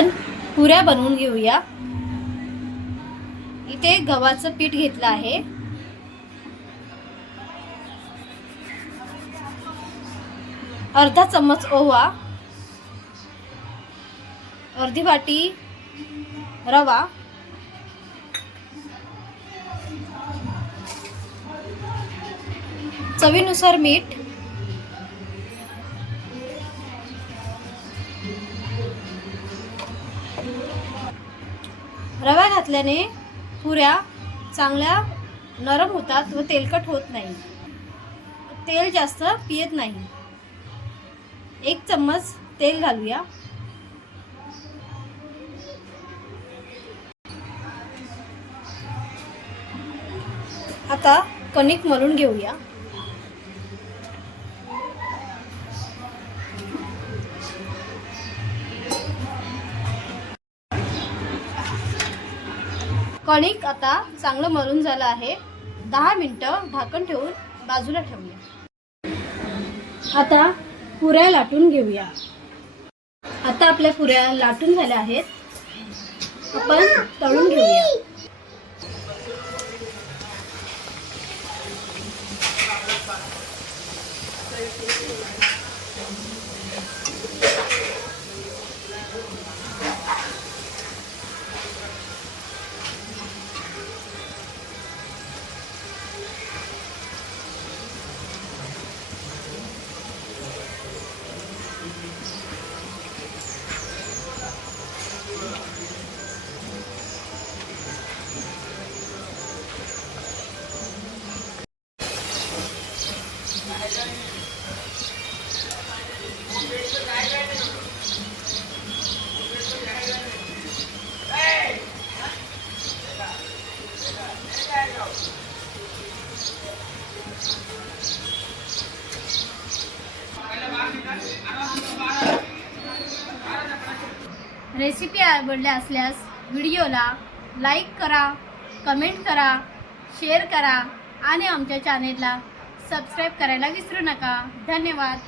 आपण पुऱ्या बनवून घेऊया। इथे गव्हाचं पीठ घेतलं आहे, अर्धा चम्मच ओवा, अर्धी वाटी रवा, चवीनुसार मीठ, रवा घातल्याने पुऱ्या चांगल्या नरम होतात व तेलकट होत नाही, तेल जास्त पियत नाही। 1 चम्मच तेल घालूया। आता कणिक मळून घेऊया। कणिक आता चांगलं मळून झालं आहे। 10 मिनिटं झाकण ठेवून बाजूला ठेवूया। आता पुऱ्या लाटून घेऊया। आता आपल्या पुऱ्या लाटून झाल्या आहेत, आपण तळून घेऊया। रेसिपी आवडल्या असल्यास व्हिडिओला लाईक करा, कमेंट करा, शेअर करा आणि आमच्या चॅनेलला सबस्क्राईब करायला विसरू नका। धन्यवाद।